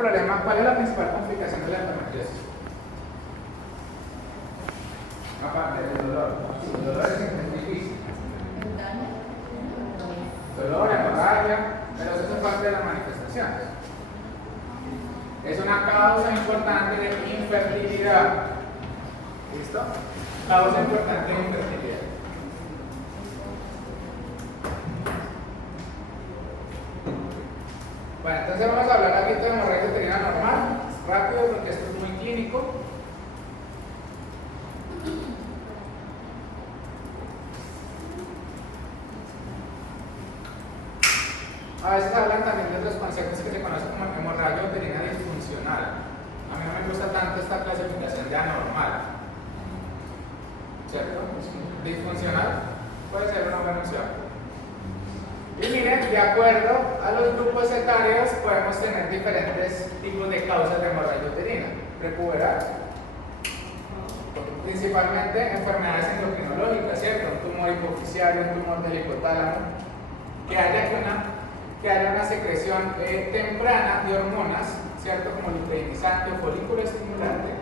problema? ¿Cuál es la principal complicación de la endometriosis? Aparte del dolor. El dolor es difícil. Dolor, hemorragia, pero eso es parte de las manifestaciones. Es una causa importante de infertilidad. ¿Listo? Causa importante de infertilidad. Bueno, entonces vamos a hablar aquí de hemorragia uterina normal, rápido porque esto es muy clínico. A veces hablan también de otros conceptos que se conocen como hemorragia uterina disfuncional. A mí no me gusta tanto esta clasificación de anormal. ¿Cierto? Disfuncional puede ser una buena opción. Y miren, de acuerdo a los grupos etarios podemos tener diferentes tipos de causas de hemorragia uterina. Prepuberal, principalmente enfermedades endocrinológicas, ¿cierto? Un tumor hipoficiario, un tumor del hipotálamo, que haya una secreción temprana de hormonas, ¿cierto? Como luteinizante o folículo estimulante,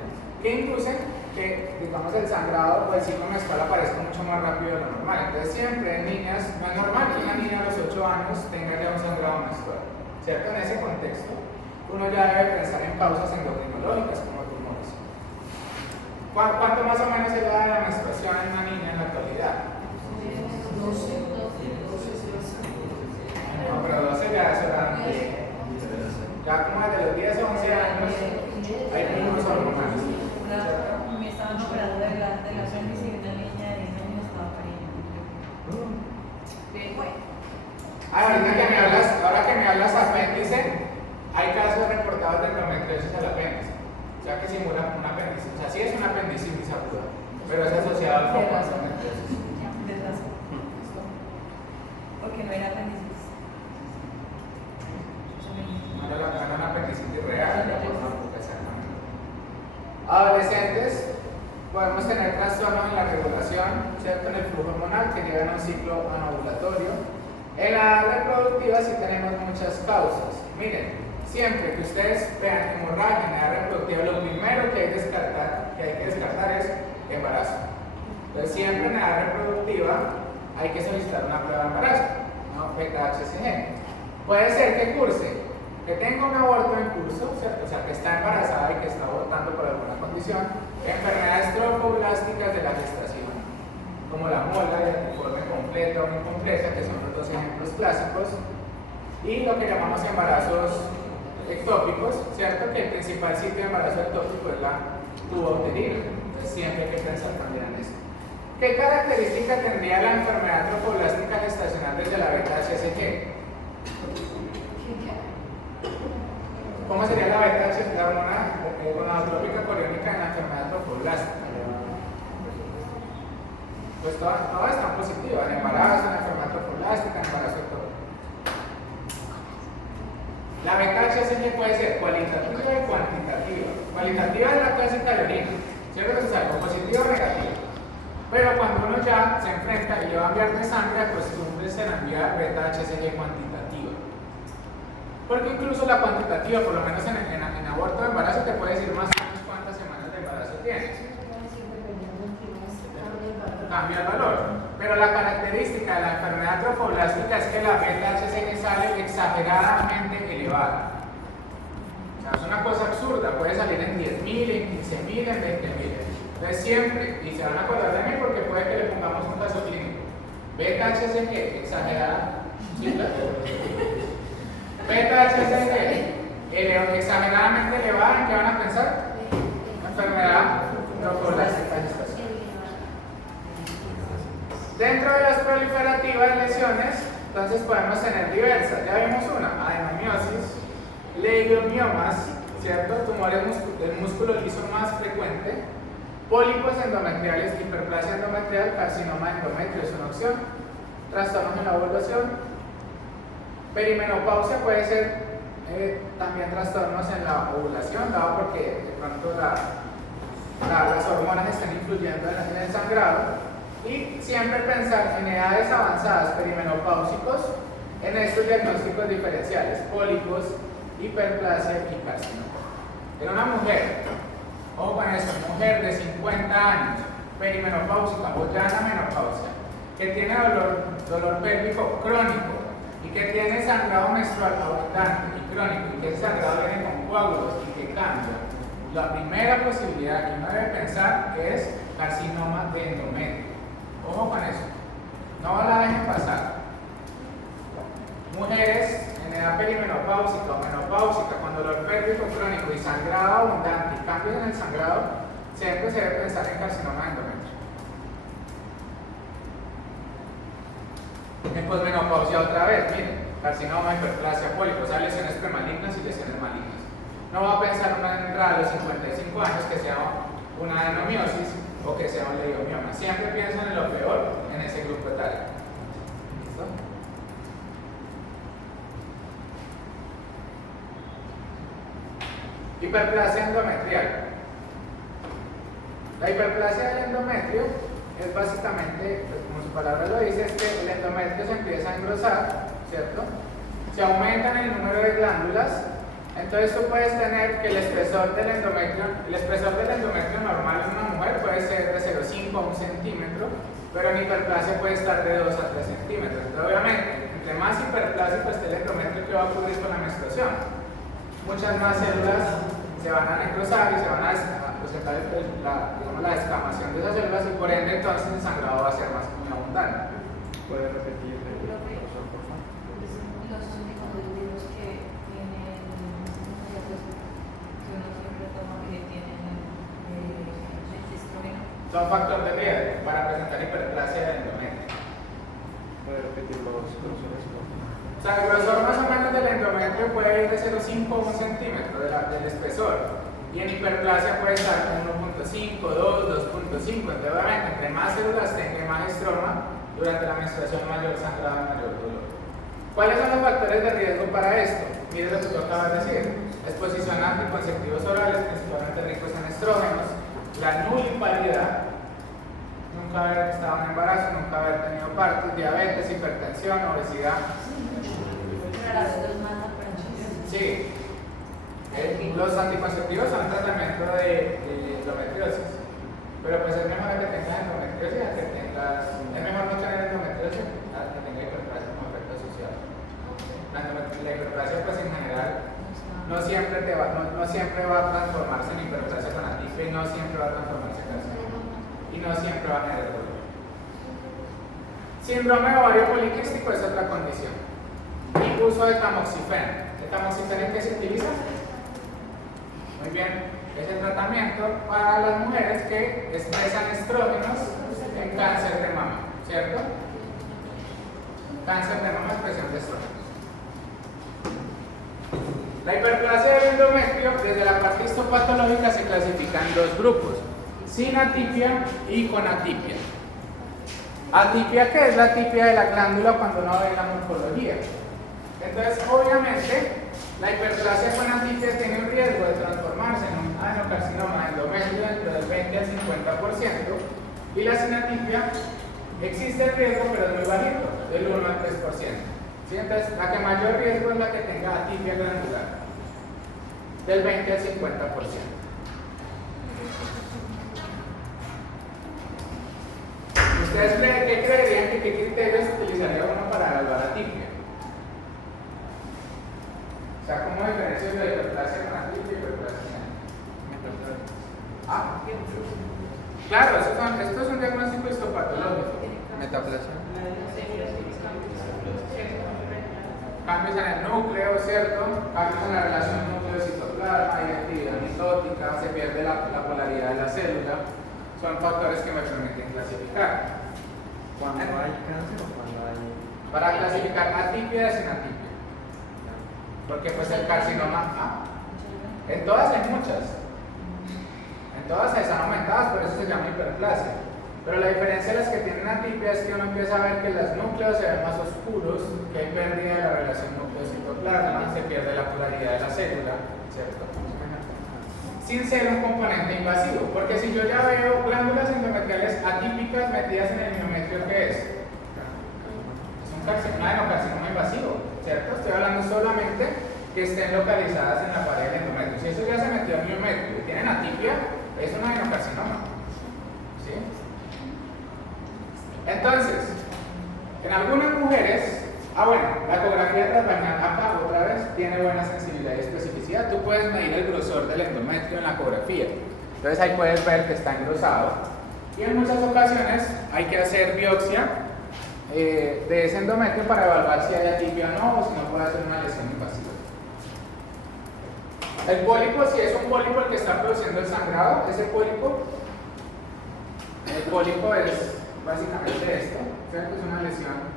que inducen que, digamos, el sangrado o el ciclo menstrual aparezca mucho más rápido de lo normal. Entonces, siempre en niñas, no es normal que una niña a los 8 años tenga ya un sangrado menstrual, ¿cierto? En ese contexto, uno ya debe pensar en causas endocrinológicas como tumores. ¿Cuánto más o menos es la menstruación en una niña en la actualidad? 12. No, pero 12 ya es hora. Ya como desde los 10 o 11 años hay picos hormonales. Me estaban operando de la apéndice y una niña de 10 años estaba pariendo. Ahora que me hablas apéndice, hay casos reportados de endometriosis al apéndice. O sea que simula un apéndice. O sea, sí es una apendicitis aguda, pero es asociado al foco a endometriosis. Porque no era apéndice. No era una apendicitis real, exactamente. Adolescentes, podemos tener trastornos en la regulación, ¿cierto? En el flujo hormonal que llegan a un ciclo anovulatorio. En la edad reproductiva sí tenemos muchas causas. Miren, siempre que ustedes vean hemorragia en la edad reproductiva, lo primero que hay que descartar es embarazo. Entonces, siempre en la edad reproductiva hay que solicitar una prueba de embarazo, ¿no? Beta-HCG. Puede ser que curse, que tenga un aborto en curso, ¿cierto? O sea, que está embarazada y que está abortando por alguna condición, enfermedades trofoblásticas de la gestación, como la mola, forma completa o incompleta, que son los dos ejemplos clásicos, y lo que llamamos embarazos ectópicos, ¿cierto? Que el principal sitio de embarazo ectópico es la tuba uterina, entonces siempre hay que pensar también en eso. ¿Qué característica tendría la enfermedad trofoblástica gestacional desde la beta-HCG? ¿Cómo sería la beta-HCG, la hormona gonadotrópica coriónica en la enfermedad trofoblástica? Pues todas están positivas, en embarazo, en la enfermedad trofoblástica, en embarazo ectópico. La beta-HCG puede ser cualitativa y cuantitativa. Cualitativa es la clásica de orina, ¿cierto? Es algo positivo o negativo. Pero cuando uno ya se enfrenta y le va a enviar de sangre, acostumbres en enviar beta-HCG cuantitativa. Porque incluso la cuantitativa, por lo menos en aborto de embarazo, te puede decir más o menos cuántas semanas de embarazo tienes. Cambia el valor. Pero la característica de la enfermedad trofoblástica es que la beta-HCG sale exageradamente elevada. O sea, es una cosa absurda, puede salir en 10.000, en 15.000, en 20.000. Entonces siempre, y se van a acordar de mí porque puede que le pongamos un caso clínico, beta-HCG exagerada, ¿sí? Beta-HCG exageradamente elevada, ¿en qué van a pensar? Enfermedad trofoblástica gestacional. Dentro de las proliferativas lesiones, entonces podemos tener diversas. Ya vimos una, adenomiosis, leiomiomas, ¿cierto? Tumores del músculo liso más frecuente, pólipos endometriales, hiperplasia endometrial, carcinoma endometrio es una opción, trastornos en la ovulación, perimenopausia puede ser también trastornos en la ovulación, dado porque de pronto las hormonas están influyendo en el sangrado. Y siempre pensar en edades avanzadas perimenopáusicos en estos diagnósticos diferenciales, pólipos, hiperplasia y carcinoma. En una mujer, ojo con eso, mujer de 50 años, perimenopáusica o ya en la menopausia, que tiene dolor pélvico crónico y que tiene sangrado menstrual abundante y crónico y que ese sangrado viene con coágulos y que cambia, la primera posibilidad que uno debe pensar es carcinoma de endometrio. Ojo con eso, no la dejen pasar. Mujeres en edad perimenopáusica o menopáusica con dolor pélvico crónico y sangrado abundante y cambios en el sangrado, siempre se debe pensar en carcinoma de endometrio. En posmenopausia otra vez, miren, carcinoma, hiperplasia, pólipos, o sea, lesiones premalignas y lesiones malignas. No va a pensar una entrada a los 55 años que sea una adenomiosis o que sea un leiomioma. Siempre piensan en lo peor en ese grupo etario. ¿Listo? Hiperplasia endometrial. La hiperplasia del endometrio es básicamente, pues como su palabra lo dice, es que el endometrio se empieza a engrosar, ¿cierto? Se aumentan el número de glándulas, entonces tú puedes tener que el espesor del endometrio normal en una mujer puede ser de 0,5 a 1 centímetro, pero en hiperplasia puede estar de 2 a 3 centímetros. Entonces, obviamente, entre más hiperplásico esté el endometrio, ¿qué va a ocurrir con la menstruación? Muchas más células se van a necrosar y se van a presentar la descamación de esas células y por ende entonces el sangrado va a ser más muy abundante. ¿Puede repetir el profesor, por favor? Los anticonceptivos que tienen, que uno siempre toma, que tienen estrógeno. Son factor de riesgo para presentar hiperplasia del endometrio. ¿Puede repetir los grosores, por favor? O sea, el grosor más o menos del endometrio puede ir de 0,5 a 1 centímetro del espesor. Y en hiperplasia puede estar con 1.5, 2, 2.5. Entonces, obviamente, entre más células tenga más estroma, durante la menstruación mayor sangrado, mayor dolor. ¿Cuáles son los factores de riesgo para esto? Mire lo que tú acabas de decir. Exposición a anticonceptivos orales, principalmente ricos en estrógenos, la nuliparidad, nunca haber estado en embarazo, nunca haber tenido partos, diabetes, hipertensión, obesidad. Sí. Los anticonceptivos son tratamiento de endometriosis, pero pues es mejor que tengas endometriosis a que tengas, es mejor no tener endometriosis a que tenga hiperplasia como efecto social. La hiperplasia pues en general no siempre va a transformarse en hiperplasia con atipia y no siempre va a transformarse en carcinoma y no siempre va a tener dolor. Síndrome de ovario poliquístico es otra condición. Y uso de tamoxifeno. ¿El tamoxifeno en qué se utiliza? Muy bien, es el tratamiento para las mujeres que expresan estrógenos en cáncer de mama, ¿cierto? Cáncer de mama, expresión de estrógenos. La hiperplasia del endometrio, desde la parte histopatológica, se clasifica en dos grupos: sin atipia y con atipia. Atipia, ¿qué es la atipia de la glándula cuando no ve la morfología? Entonces, obviamente, la hiperplasia con atipia tiene un riesgo de transformarse en un adenocarcinoma endometrio dentro del 20 al 50%, y la sin atipia existe el riesgo, pero es muy bajito, del 1 al 3%. ¿Sí? Entonces, la que mayor riesgo es la que tenga atipia glandular, del 20 al 50%. ¿Ustedes qué creerían que qué criterios utilizaría uno para evaluar atipia? O sea, ¿cómo diferencias la hiperplasia con atipia y hiperplasia? Ah, claro, esto es un diagnóstico histopatológico. Metaplasia. Cambios en el núcleo, ¿cierto? Cambios en la relación núcleo-citoplasma, identidad mitótica, se pierde la polaridad de la célula. Son factores que me permiten clasificar. ¿Cuando hay cáncer o cuando hay...? Para clasificar atipia y sin atipia. Porque pues el carcinoma, en todas hay muchas. En todas están aumentadas, por eso se llama hiperplasia. Pero la diferencia de las que tienen atipia es que uno empieza a ver que los núcleos se ven más oscuros, que hay pérdida de la relación núcleo-citoplasma, se pierde la polaridad de la célula, ¿cierto? Sin ser un componente invasivo, porque si yo ya veo glándulas endometriales atípicas metidas en el miometrio, ¿qué es? Es un adenocarcinoma invasivo, ¿cierto? Estoy hablando solamente que que estén localizadas en la pared del endometrio. Si eso ya se metió en el endometrio y tienen atipia, es un adenocarcinoma. ¿Sí? Entonces, en algunas mujeres, bueno, la ecografía transvaginal acá otra vez tiene buena sensibilidad y especificidad. Tú puedes medir el grosor del endometrio en la ecografía. Entonces ahí puedes ver que está engrosado. Y en muchas ocasiones hay que hacer biopsia de ese endometrio para evaluar si hay atipia o no, o si no puede hacer una lesión invasiva. El pólipo, si es un pólipo el que está produciendo el sangrado, ese pólipo, el pólipo es básicamente esto, ¿cierto? Es una lesión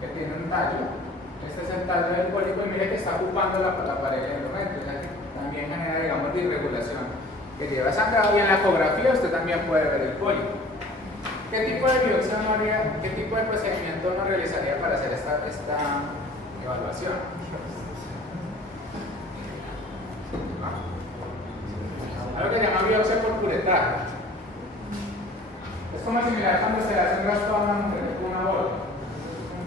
que tiene un tallo. Este es el tallo del pólipo y mire que está ocupando la pared del endometrio, o sea que también genera, digamos, disregulación que lleva sangrado, y en la ecografía usted también puede ver el pólipo. ¿Qué tipo de biopsia no haría, qué tipo de procedimiento no realizaría para hacer esta evaluación? Algo que se llama biopsia por curetaje. Es como similar cuando se hace un raspado a una mujer con una bola.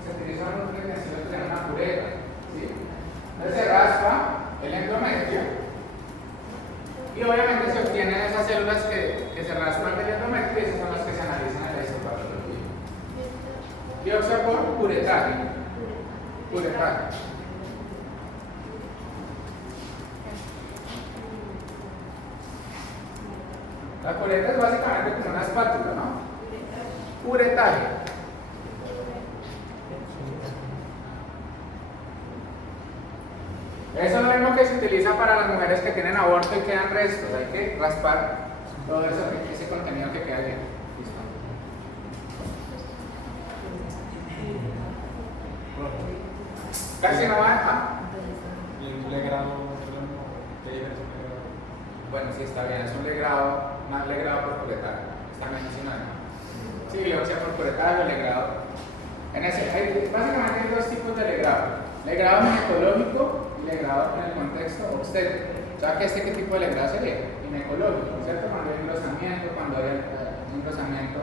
Se utiliza un utensilio que se llama una cureta. ¿Sí? Entonces se raspa el endometrio y obviamente se obtienen esas células que se raspan del endometrio, y esas son las que se analizan en la histopatología. Biopsia por curetaje. Curetaje. La cureta es básicamente como una espátula, ¿no? Curetaje. Eso es lo mismo que se utiliza para las mujeres que tienen aborto y quedan restos. Hay que raspar todo eso, ese contenido que queda allí. Listo. Carcinoma. ¿Y un legrado? Bueno, sí, está bien, es un legrado, más legrado por curetaje. Está mencionado. Sí, biopsia por curetaje o legrado. Básicamente hay dos tipos de legrado: legrado ginecológico y legrado en el contexto obstétrico. ¿Sabes qué tipo de legrado sería? Ginecológico, ¿cierto? Cuando hay engrosamiento, engrosamiento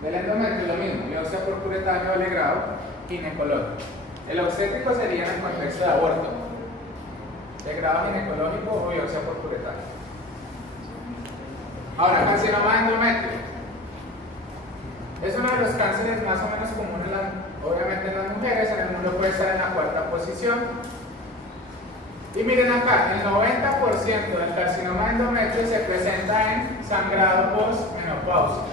del endometrio, lo mismo, biopsia por curetaje o legrado ginecológico. El obstétrico sería en el contexto de aborto, legrado ginecológico o biopsia por curetaje. Ahora, carcinoma de endometrio. Es uno de los cánceres más o menos comunes, obviamente en las mujeres. En el mundo puede estar en la cuarta posición. Y miren acá, el 90% del carcinoma de endometrio se presenta en sangrado postmenopáusico.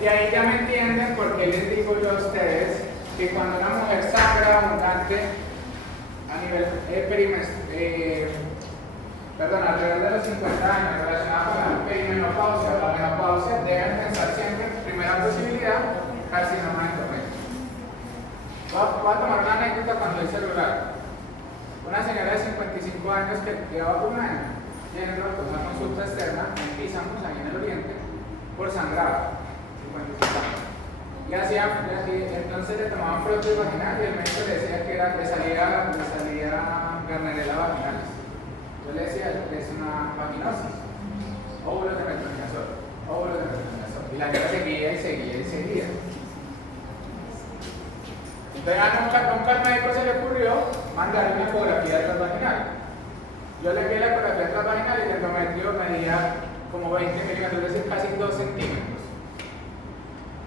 De ahí ya me entienden por qué les digo yo a ustedes que cuando una mujer sangra abundante a nivel alrededor de los 50 años, relacionada con la perimenopausia o la menopausia, deben pensar siempre, primera posibilidad, carcinoma de endometrio. Voy a tomar una anécdota cuando el celular. Una señora de 55 años que llevaba un año yendo a una consulta externa en Písamos, ahí en el oriente, por sangrado, 55 años. Entonces le tomaban frotis vaginal y el médico le decía que le salía Gardnerella vaginalis. Yo le decía que es una vaginosis, óvulos de metronidazol. Y la señora seguía y seguía. Entonces nunca al médico se le ocurrió mandar una ecografía transvaginal. Yo le vi la ecografía transvaginal y el endometrio medía como 20 milímetros, es decir, casi 2 centímetros.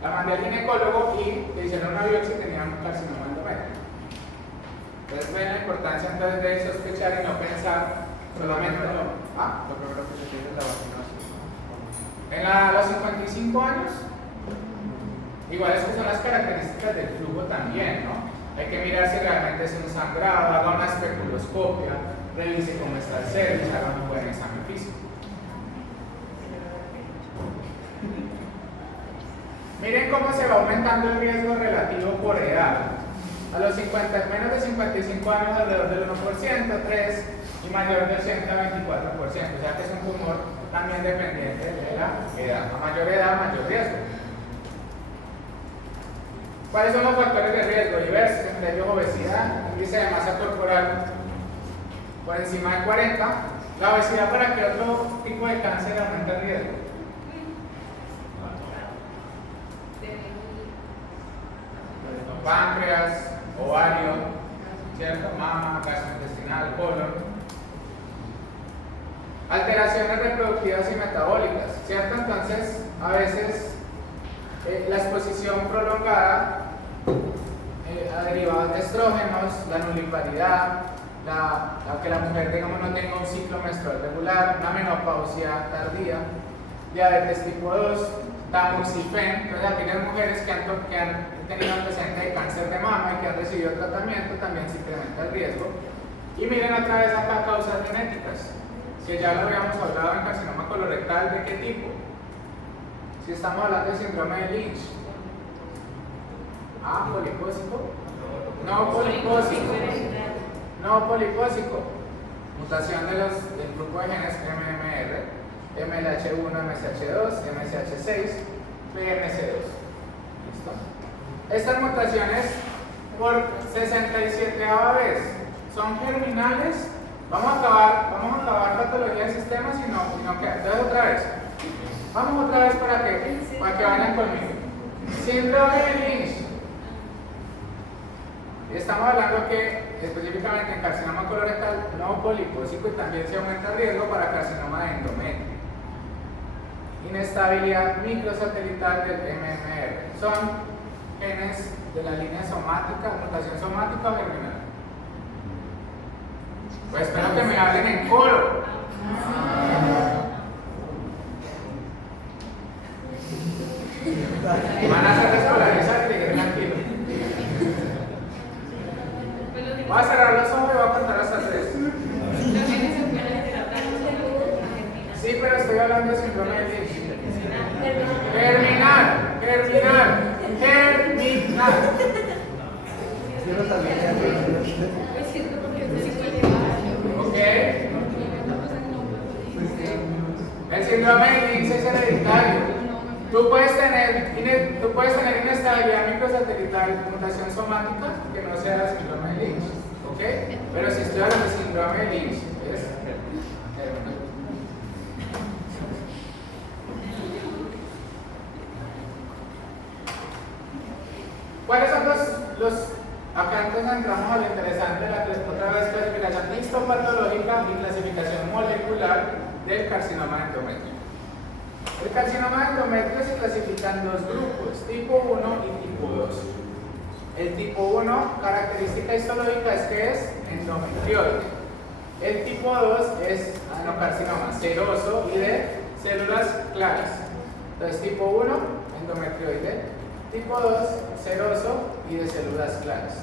La mandé al ginecólogo y le hicieron una biopsia y tenía un carcinoma endometrio. Entonces ven la importancia entonces de sospechar y no pensar solamente en lo primero que se tiene es la vaginosis. a los 55 años, igual es que son las características del flujo también, ¿no? Hay que mirar si realmente es un sangrado, haga una especuloscopia, revise cómo está el cervix, haga un buen examen físico. Miren cómo se va aumentando el riesgo relativo por edad. A los menos de 55 años alrededor del 1%, 3 y mayor del 80 a 24%. O sea que es un tumor también dependiente de la edad. A mayor edad, mayor riesgo. ¿Cuáles son los factores de riesgo? Diversos, entre ellos obesidad, índice de masa corporal por encima de 40. ¿La obesidad para qué otro tipo de cáncer aumenta el riesgo? Páncreas, ovario, ¿cierto? Mama, gastrointestinal, colon. Alteraciones reproductivas y metabólicas, ¿cierto? Entonces, a veces la exposición prolongada a derivados de estrógenos, la nulliparidad, que la mujer, digamos, no tenga un ciclo menstrual regular, una menopausia tardía, diabetes tipo 2, tamoxifen. Entonces, aquellas mujeres que han tenido antecedente de cáncer de mama y que han recibido tratamiento también se incrementa el riesgo. Y miren otra vez acá causas genéticas, que ya lo habíamos hablado en carcinoma colorectal. ¿De qué tipo? Si estamos hablando de síndrome de Lynch. Ah, polipósico. No polipósico. No polipósico. Mutación del grupo de genes MMR, MLH1, MSH2, MSH6, PMC2. ¿Listo? Estas mutaciones por 67ª vez son germinales. Vamos a acabar patología del sistema, sino que entonces otra vez. Vamos otra vez para que vayan conmigo. Síndrome de Lynch. Estamos hablando que específicamente en carcinoma colorectal no polipósico y también se aumenta el riesgo para carcinoma de endometrio. Inestabilidad microsatelital del MMR. Son genes de la línea somática, mutación somática o germinal. Pues espero que me hablen en coro. Van a hacer escolarizar y que tranquilo. Voy a cerrar los ojos y voy a contar hasta 3. Sí, pero estoy hablando de síndrome de Lynch. Germinal. Ok. El síndrome de Lynch es hereditario. Tú puedes tener inestabilidad microsatelital, mutación somática, que no sea el síndrome de Lynch. ¿Ok? Pero si estoy hablando de síndrome de Lynch, es ¿cuáles son los acá entonces entramos a lo interesante de la otra vez clasificación histopatológica y clasificación molecular del carcinoma de endometrio? El carcinoma de endometrio se clasifica en dos grupos, tipo 1 y tipo 2. El tipo 1, característica histológica es que es endometrioide. El tipo 2 es adenocarcinoma seroso y de células claras. Entonces, tipo 1, endometrioide. Tipo 2, seroso y de células claras.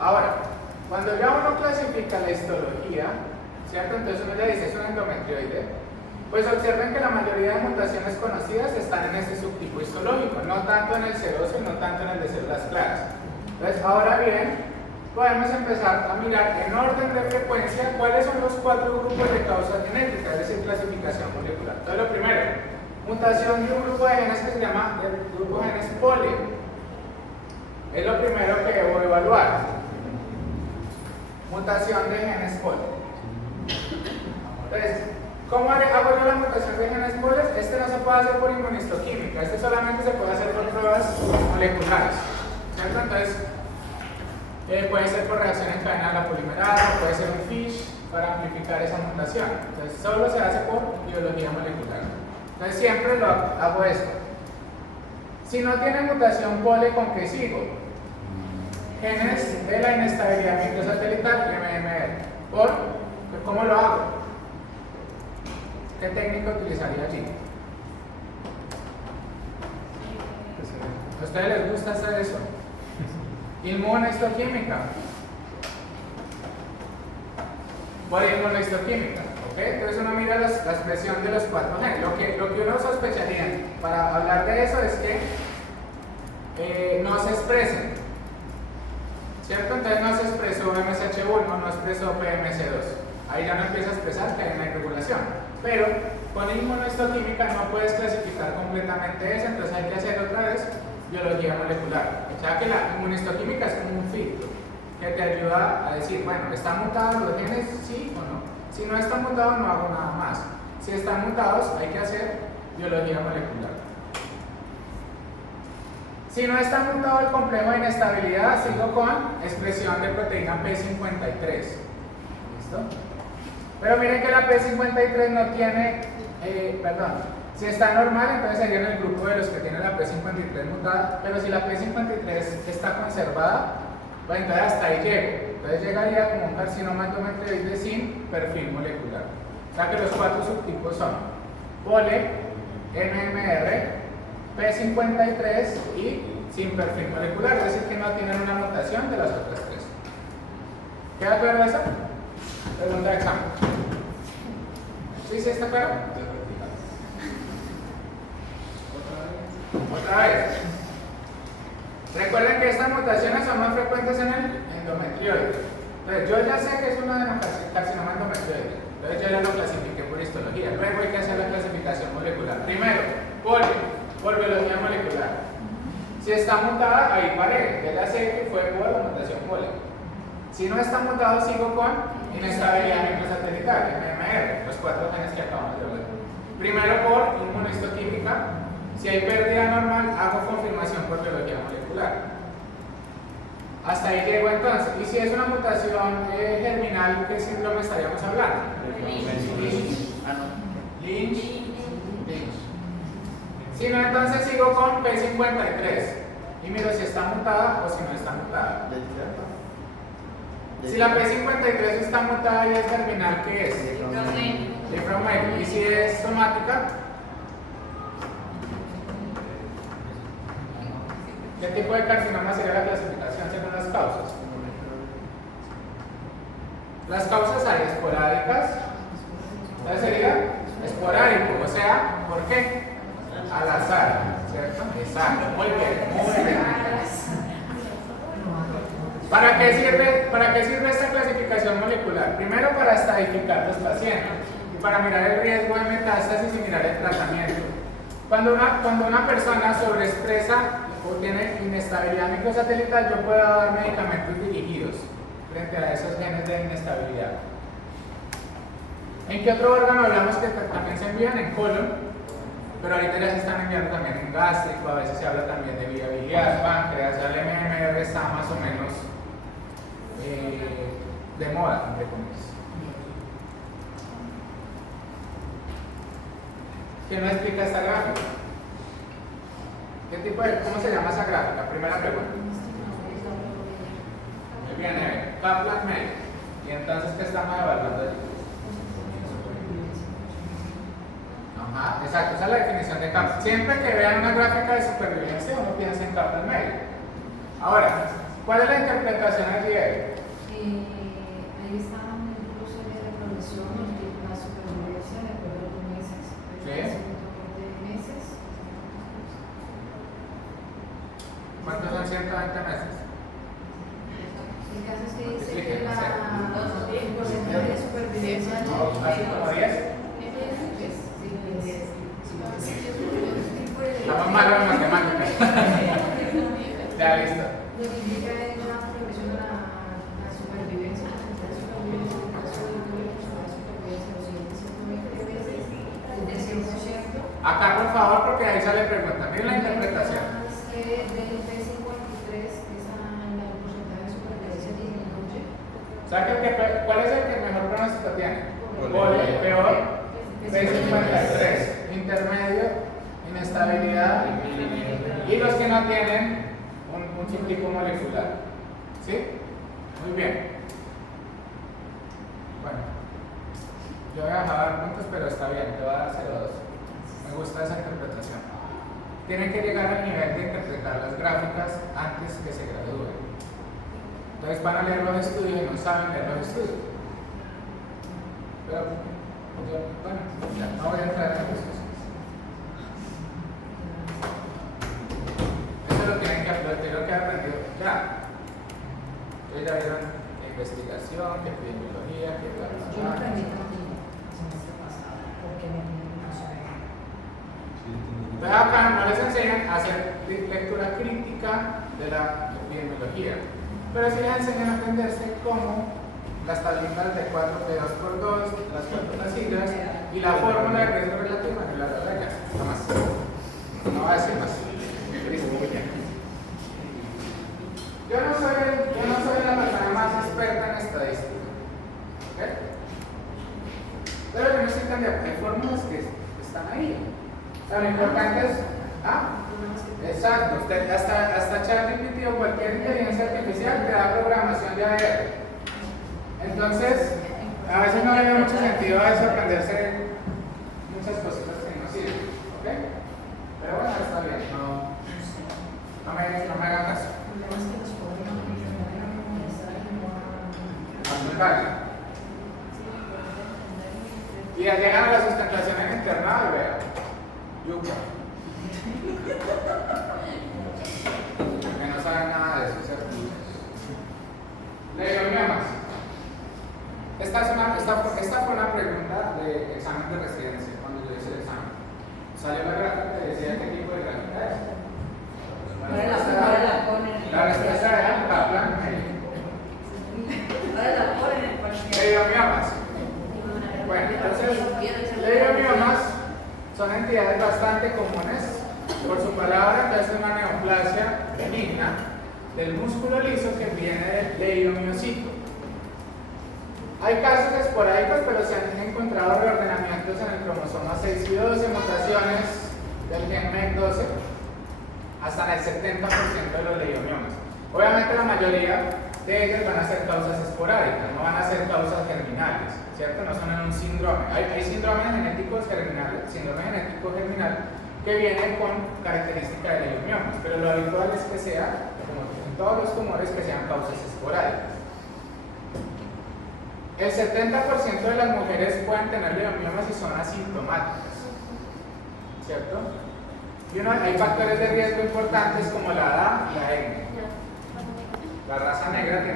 Ahora, cuando ya uno clasifica la histología, ¿cierto? Entonces uno le dice es un endometrioide, pues observen que la mayoría de mutaciones conocidas están en este subtipo histológico, no tanto en el seroso y no tanto en el de células claras. Entonces, ahora bien, podemos empezar a mirar en orden de frecuencia cuáles son los 4 grupos de causas genéticas, es decir, clasificación molecular. Entonces, lo primero, mutación de un grupo de genes que se llama el grupo de genes poli. Es lo primero que debo evaluar. Mutación de genes poli. Entonces, ¿cómo hago yo la mutación de genes polis? Este no se puede hacer por inmunistoquímica, este solamente se puede hacer por pruebas moleculares, ¿cierto? Entonces, puede ser por reacción en cadena de la polimerasa, puede ser un FISH para amplificar esa mutación. Entonces, solo se hace por biología molecular. Entonces, siempre lo hago esto. Si no tiene mutación poli, ¿con qué sigo? Genes de la inestabilidad microsatelital, MMR. ¿Cómo lo hago? ¿Qué técnica utilizaría allí? ¿A ustedes les gusta hacer eso? Inmunohistoquímica. Por inmunohistoquímica. ¿Ok? Entonces uno mira la expresión de los 4 genes. Lo que uno sospecharía para hablar de eso es que no se expresen. ¿Cierto? Entonces no se expresó MSH1, no expresó PMC2. Ahí ya no empieza a expresar que hay una irregulación. Pero con inmunohistoquímica no puedes clasificar completamente eso, entonces hay que hacer otra vez biología molecular. O sea que la inmunohistoquímica es como un filtro que te ayuda a decir, bueno, ¿están mutados los genes? Sí o no. Si no están mutados, no hago nada más. Si están mutados, hay que hacer biología molecular. Si no está mutado el complejo de inestabilidad, sigo con expresión de proteína P53. ¿Listo? Pero miren que la P53 no tiene, si está normal, entonces sería en el grupo de los que tienen la P53 mutada, pero si la P53 está conservada, pues entonces hasta ahí llego. Entonces llegaría como un carcinoma endometrioide sin perfil molecular. O sea que los 4 subtipos son POLE, MMR, P53 y sin perfil molecular, es decir que no tienen una mutación de las otras 3. ¿Queda claro eso? Pregunta de examen. ¿Sí está claro? Otra vez. Recuerden que estas mutaciones son más frecuentes en el endometrioide. Entonces yo ya sé que es un adenocarcinoma endometrioide. Entonces yo ya lo clasifiqué por histología. Luego hay que hacer la clasificación molecular. Primero, por biología molecular. Si está mutada, ahí paré. Ya sé que fue por la mutación pole. Si no está mutado, sigo con inestabilidad microsatelital, MMR, los 4 genes que acabamos de ver. Primero por inmunohistoquímica. Si hay pérdida normal, hago confirmación por biología molecular. Hasta ahí llego entonces. Y si es una mutación germinal, ¿qué síndrome estaríamos hablando? Lynch. Si no, entonces sigo con P53 y miro si está mutada o si no está mutada. Si la P53 está mutada y es germinal, ¿qué es? Difromel. ¿Y si es somática? ¿Qué tipo de carcinoma sería la clasificación según las causas? Las causas hay esporádicas. ¿Cuál sería? Esporádico, o sea, ¿por qué? Al azar, ¿cierto? Exacto, muy bien. ¿Para qué sirve esta clasificación molecular? Primero, para estadificar los pacientes y para mirar el riesgo de metástasis y mirar el tratamiento. Cuando una persona sobreexpresa o tiene inestabilidad microsatelital, yo puedo dar medicamentos dirigidos frente a esos genes de inestabilidad. ¿En qué otro órgano hablamos que también se envían? En colon. Pero ahorita ya se están enviando también en gástrico, a veces se habla también de vía biliar, páncreas, ya el MMR está más o menos de moda, entre comillas. ¿Quién me explica esta gráfica? ¿Cómo se llama esa gráfica? Primera pregunta. Muy bien, Kaplan-Meier. ¿Y entonces qué estamos evaluando allí? Ajá, exacto, esa es la definición de Kaplan. Siempre que vean una gráfica de supervivencia, uno piensa en Kaplan-Meier. Ahora, ¿cuál es la interpretación allí? Ahí está un cruce de progresión, la supervivencia de acuerdo a los meses. De meses. ¿Cuántos son 120 meses? El caso es que dice que el porcentaje de supervivencia. ¿Así como 10? Estamos malos en matemáticas. Ya, listo. Lo que indica es una progresión a la supervivencia, la supervivencia en el caso de la supervivencia de los siguientes 120 meses, del 100%. Acá, por favor, porque ahí sale pregunta. Miren la interpretación. Del P53, que es el porcentaje de supervivencia disminuye. O sea, ¿cuál es el que mejor pronóstico tiene? Peor. P53. Intermedio. Inestabilidad. Y los que no tienen un subtipo molecular. ¿Sí? Muy bien. Bueno, yo voy a dejar puntos, pero está bien, te voy a dar 0,2. Me gusta esa interpretación. Tienen que llegar al nivel de interpretar las gráficas antes que se gradúen. Entonces van a leer los estudios y no saben leer los estudios. Pero, bueno, ya no voy a entrar en las cosas. Eso lo tienen que aprender, lo que han aprendido ya. Ustedes ya vieron investigación, que epidemiología, que bla, bla, Yo no bla. aprendí contigo la semestre pasada, porque no sabía. Entonces acá no les enseñan a hacer lectura crítica de la epidemiología, pero sí les enseñan a aprenderse cómo las tablitas de 4P2x2, las 4 siglas y la fórmula de riesgo relativo en la regla. No más. No va a decir más. Listo, muy bien. Yo no soy la persona más experta en estadística. ¿Ok? Pero yo no estoy tan de acuerdo. Hay fórmulas que están ahí. O sea, lo importante es. ¿Ah? Exacto. Usted, hasta ChatGPT o cualquier inteligencia artificial te da programación de AR. Entonces, a veces no le da mucho sentido a eso aprenderse muchas cositas que no sirven. ¿Ok? Pero bueno, está bien. No me hagan caso. Y ya llegan a la sustentación en internado y vean. Yuca. Que no saben nada de eso, ¿cierto? Leiomiomas. Esta fue una pregunta de examen de residencia cuando yo hice el examen. Salió la gráfica y decía qué tipo de gráfica es. La respuesta era Kaplan-Meier. Leiomiomas. Bueno, entonces, leiomiomas son entidades bastante comunes. Por su palabra, que es una neoplasia benigna del músculo liso que viene del leiomiocito. Hay casos esporádicos, pero se han encontrado reordenamientos en el cromosoma 6 y 12, mutaciones del gen MEC12, hasta en el 70% de los leiomiomas. Obviamente la mayoría de ellas van a ser causas esporádicas, no van a ser causas germinales, ¿cierto? No son en un síndrome. Hay síndromes genéticos germinales, síndrome genético germinal que viene con característica de leiomiomas, pero lo habitual es que sea, como en todos los tumores, que sean causas esporádicas. El 70% de las mujeres pueden tener leiomiomas y son asintomáticas, ¿cierto? Y hay factores de riesgo importantes como la edad y la etnia. La raza negra tiene